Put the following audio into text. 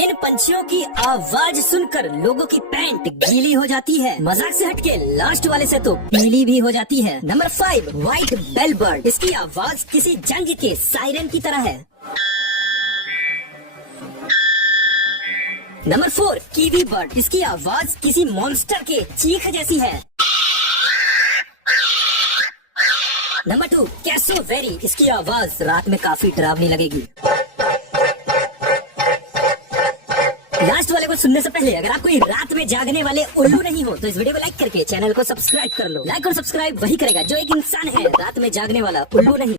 इन पंछियों की आवाज सुनकर लोगों की पैंट गीली हो जाती है। मजाक से हटके लास्ट वाले से तो पीली भी हो जाती है। Number 5 white bell bird. इसकी आवाज किसी जंग के सायरन की तरह है। Number 4 kiwi bird. इसकी आवाज किसी मॉन्स्टर के चीख जैसी है। Number 2 cassowary. इसकी आवाज रात में काफी डरावनी लगेगी। लास्ट वाले को सुनने से पहले अगर आप कोई रात में जागने वाले उल्लू नहीं हो तो इस वीडियो को लाइक करके चैनल को सब्सक्राइब कर लो। लाइक और सब्सक्राइब वही करेगा जो एक इंसान है, रात में जागने वाला उल्लू नहीं।